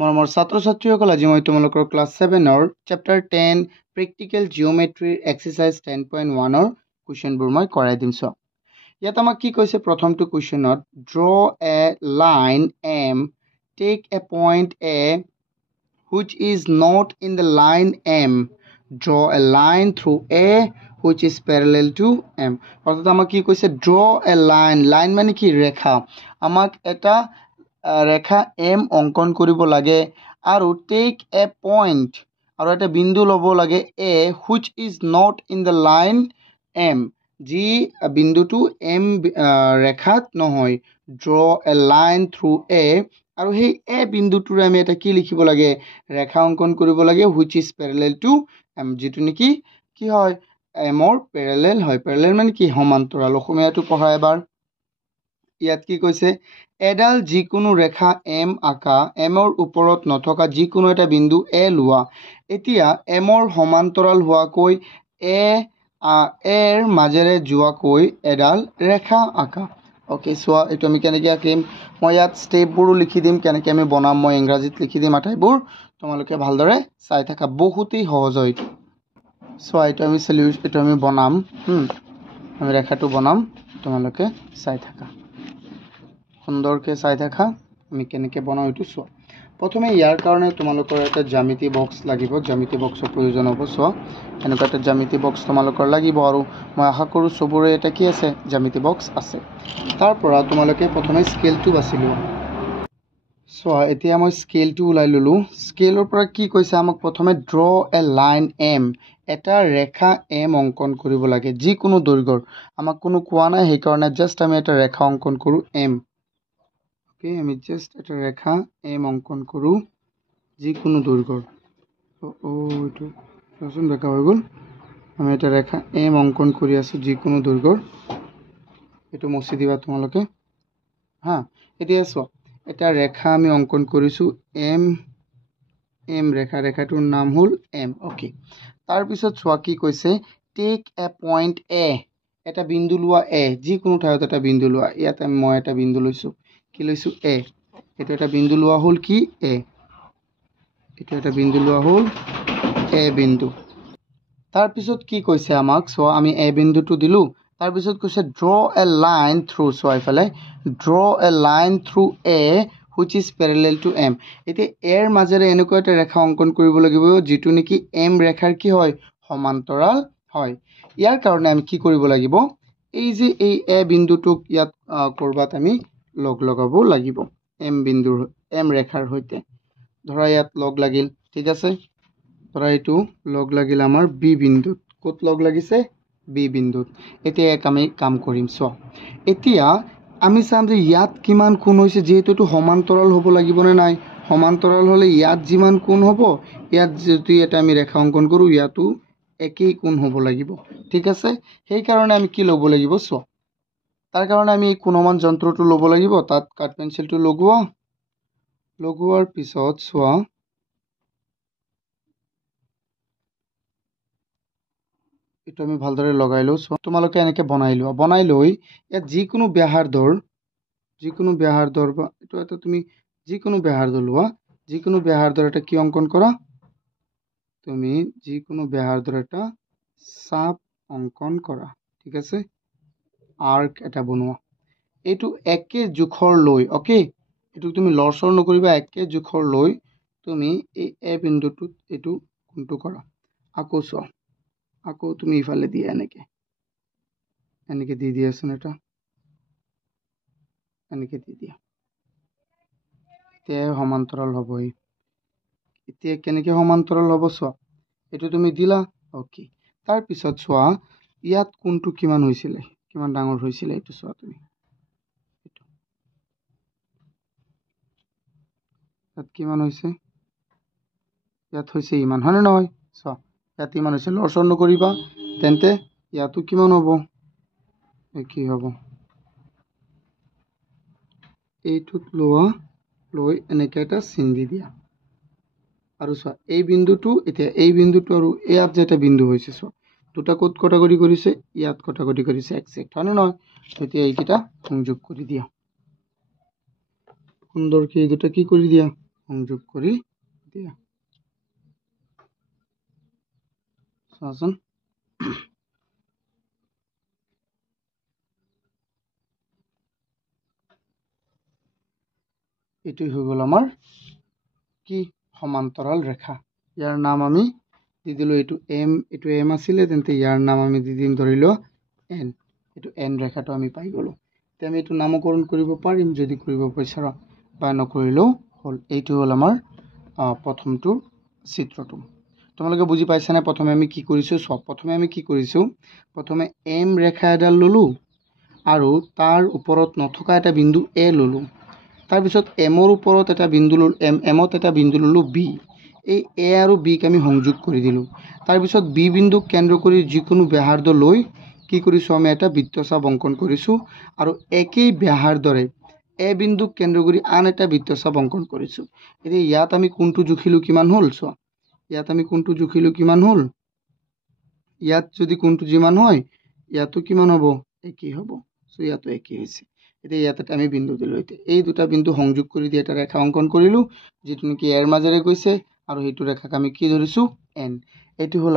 মৰমৰ ছাত্ৰ-ছাত্ৰীসকল, আজি মই তোমালোকৰ ক্লাছ 7ৰ চেপ্টাৰ 10 প্ৰেক্টিকেল জিঅ'মেট্ৰিৰ এক্সাৰসাইজ 10.1ৰ কুৱেশ্যনবোৰ মই কৰাই দিম। চ ইয়াত আমাক কি কৈছে প্ৰথমটো কুৱেশ্যনত, draw a line M, take a point A which is not in the line M, draw a line through A which is parallel to M। অর্থাৎ আমাক কি কৈছে, draw a line, line মানে কি ৰেখা, আমাক এটা ৰেখা M অংকন কৰিব লাগে আৰু take a point আৰু এটা বিন্দু ল'ব লাগে A which is not in the line M, যি বিন্দুটো M ৰেখাত নহয়। draw a line through A আৰু সেই A বিন্দুটোৰে আমি এটা কি লিখিব লাগে, ৰেখা অংকন কৰিব লাগে which is parallel to M, যেটো নেকি কি হয় M ৰ parallel হয়। parallel মানে কি সমান্তৰাল, অসমীয়াটো পঢ়া এবাৰ। ইয়াত কি কৈছে, এডাল যিকোনো ৰেখা M আঁকা, M ৰ ওপৰত নথকা যিকোনো এটা বিন্দু A লোৱা। এতিয়া M ৰ সমান্তৰাল হোৱাকৈ এৰ মাজেৰে যোৱাকৈ এডাল ৰেখা আঁকা। ওকে, চোৱা এইটো আমি কেনেকৈ আঁকিম, মই ইয়াত ষ্টেপবোৰো লিখি দিম, কেনেকৈ আমি বনাম মই ইংৰাজীত লিখি দিম আটাইবোৰ, তোমালোকে ভালদৰে চাই থাকা, বহুতেই সহজ হয় এইটো। চোৱা এইটো আমি বনাম, আমি ৰেখাটো বনাম, তোমালোকে চাই থাকা, সুন্দৰকৈ চাই থাকা আমি কেনেকৈ বনাওঁ এইটো চোৱা। প্ৰথমে ইয়াৰ কাৰণে তোমালোকৰ এটা জ্যামিতি বক্স লাগিব, জ্যামিতি বক্সৰ প্ৰয়োজন হ'ব। চোৱা এনেকুৱা এটা জ্যামিতি বক্স তোমালোকৰ লাগিব আৰু মই আশা কৰোঁ চবৰে এটা কি আছে, জ্যামিতি বক্স আছে। তাৰ পৰা তোমালোকে প্ৰথমে স্কেলটো বাছি লোৱা। চোৱা এতিয়া মই স্কেলটো ওলাই ল'লোঁ। স্কেলৰ পৰা কি কৈছে আমাক, প্ৰথমে ড্ৰ এ লাইন এম, এটা ৰেখা এম অংকন কৰিব লাগে যিকোনো দৈৰ্ঘ্যৰ, আমাক কোনো কোৱা নাই, সেইকাৰণে জাষ্ট আমি এটা ৰেখা অংকন কৰোঁ এম। ওকে, আমি জাষ্ট এটা ৰেখা এম অংকন কৰোঁ যিকোনো দৈৰ্ঘ্যৰ। এইটো চোৱাচোন বেকা হৈ গ'ল, আমি এটা ৰেখা এম অংকন কৰি আছোঁ যিকোনো দৈৰ্ঘ্যৰ, এইটো মচি দিবা তোমালোকে হা। এতিয়া চোৱা এটা ৰেখা আমি অংকন কৰিছোঁ এম ৰেখাটোৰ নাম হ'ল এম। ওকে, তাৰপিছত চোৱা কি কৈছে, টেক এ পইণ্ট এ, এটা বিন্দু লোৱা এ, যিকোনো ঠাইত এটা বিন্দু লোৱা। ইয়াত মই এটা বিন্দু লৈছোঁ, কি লৈছোঁ এ, এইটো এটা বিন্দু লোৱা হ'ল কি এ, এইটো এটা বিন্দু লোৱা হ'ল এ বিন্দু। তাৰপিছত কি কৈছে আমাক, চোৱা আমি এ বিন্দুটো দিলোঁ, তাৰপিছত কৈছে ড্ৰ এ লাইন থ্ৰু, চোৱা এইফালে draw a line through A which is parallel to M। এতিয়া এৰ মাজেৰে এনেকুৱা এটা ৰেখা অংকন কৰিব লাগিব যিটো নেকি এম ৰেখাৰ কি হয়, সমান্তৰাল হয়। ইয়াৰ কাৰণে আমি কি কৰিব লাগিব, এই যে এই এ বিন্দুটোক ইয়াত ক'ৰবাত আমি লগাব লাগিব এম ৰেখাৰ সৈতে। ধৰা ইয়াত লগ লাগিল, ঠিক আছে, ধৰা এইটো লগ লাগিল আমাৰ বি বিন্দুত। ক'ত লগ লাগিছে, বি বিন্দুত। এতিয়া এক আমি কাম কৰিম। চোৱা এতিয়া আমি চাম যে ইয়াত কিমান কোণ হৈছে, যিহেতু এইটো সমান্তৰাল হ'ব লাগিবনে নাই, সমান্তৰাল হ'লে ইয়াত যিমান কোণ হ'ব, ইয়াত যদি এটা আমি ৰেখা অংকন কৰোঁ ইয়াতো একেই কোণ হ'ব লাগিব, ঠিক আছে। সেইকাৰণে আমি কি ল'ব লাগিব, চোৱা তাৰ কাৰণে আমি কোণমান যন্ত্ৰটো ল'ব লাগিব, তাত কাঠ পেঞ্চিলটো লগোৱাৰ পিছত চোৱা এইটো আমি ভালদৰে লগাই লওঁ। চোৱা তোমালোকে এনেকৈ বনাই লোৱা, বনাই লৈ ইয়াত যিকোনো ব্যাসাৰ্ধৰ বা এইটো এটা তুমি যিকোনো ব্যাসাৰ্ধ লোৱা, যিকোনো ব্যাসাৰ্ধৰ এটা কি অংকন কৰা, তুমি যিকোনো ব্যাসাৰ্ধৰ এটা চাপ অংকন কৰা, ঠিক আছে, আৰ্ক এটা বনোৱা। এইটো একে জোখৰ লৈ, অ'কে, এইটো তুমি লৰচৰ নকৰিবা, একে জোখৰ লৈ তুমি এই এ বিন্দুটোত এইটো কোনটো কৰা। আকৌ চোৱা, আকৌ তুমি ইফালে দিয়া, এনেকৈ দি দিয়াচোন, এটা এনেকৈ দি দিয়া, এতিয়া সমান্তৰাল হ'ব। এতিয়া কেনেকৈ সমান্তৰাল হ'ব চোৱা, এইটো তুমি দিলা, অ'কে। তাৰপিছত চোৱা ইয়াত কোনটো কিমান হৈছিলে, কিমান ডাঙৰ হৈছিলে, এইটো চোৱা তুমি, ইয়াত কিমান হৈছে, ইয়াত হৈছে ইমান, হয়নে নহয়, চোৱা ইয়াত ইমান হৈছে, লৰচৰ নকৰিবা, তেন্তে ইয়াতো কিমান হ'ব, কি হ'ব, এইটোত লৈ এনেকৈ এটা চিন দি দিয়া। আৰু চোৱা এই বিন্দুটো, এতিয়া এই বিন্দুটো আৰু ইয়াত যে এটা বিন্দু হৈছে, চোৱা দুটা ক'ত কটাকটি কৰিছে, ইয়াত কটাকটি কৰিছে একজেক্ট, হয়নে নহয়। এতিয়া এইকেইটা সংযোগ কৰি দিয়া, সুন্দৰকৈ এই দুটা কি কৰি দিয়া, সংযোগ কৰি দিয়া চোৱাচোন এইটো হৈ গ'ল আমাৰ কি সমান্তৰাল ৰেখা ইয়াৰ নাম আমি দি দিলোঁ এইটো এম আছিলে তেন্তে ইয়াৰ নাম আমি দি দিম ধৰি লওঁ এন এইটো এন ৰেখাটো আমি পাই গ'লোঁ এতিয়া আমি এইটো নামকৰণ কৰিব পাৰিম যদি কৰিব বিচাৰা বা নকৰিলেও হ'ল এইটো হ'ল আমাৰ প্ৰথমটো চিত্ৰটো তোমালোকে বুজি পাইছানে প্ৰথমে আমি কি কৰিছোঁ চোৱা প্ৰথমে আমি কি কৰিছোঁ প্ৰথমে এম ৰেখা এডাল ল'লোঁ আৰু তাৰ ওপৰত নথকা এটা বিন্দু এ ল'লোঁ তাৰপিছত এমৰ ওপৰত এটা বিন্দু ল'লোঁ এমত এটা বিন্দু ল'লোঁ বি এই এ আৰু বিক আমি সংযোগ কৰি দিলোঁ তাৰপিছত বি বিন্দুক কেন্দ্ৰ কৰি যিকোনো ব্যাসাৰ্ধ লৈ কি কৰিছোঁ আমি এটা বৃত্তচাপ অংকন কৰিছোঁ আৰু একেই ব্যাসাৰ্ধৰে এ বিন্দুক কেন্দ্ৰ কৰি আন এটা বৃত্তচাপ অংকন কৰিছোঁ এতিয়া ইয়াত আমি কোনটো জুখিলোঁ কিমান হ'ল চোৱা ইয়াত আমি কোনটো জুখিলোঁ কিমান হ'ল ইয়াত যদি কোনটো যিমান হয় ইয়াতো কিমান হ'ব একেই হ'ব সো ইয়াতো একেই হৈছে এতিয়া ইয়াতে আমি বিন্দু দিলোঁ এতিয়া এই দুটা বিন্দু সংযোগ কৰি দি এটা ৰেখা অংকন কৰিলোঁ যিটো নেকি এৰ মাজেৰে গৈছে আৰু সেইটো ৰেখাক আমি কি ধৰিছোঁ এন এইটো হ'ল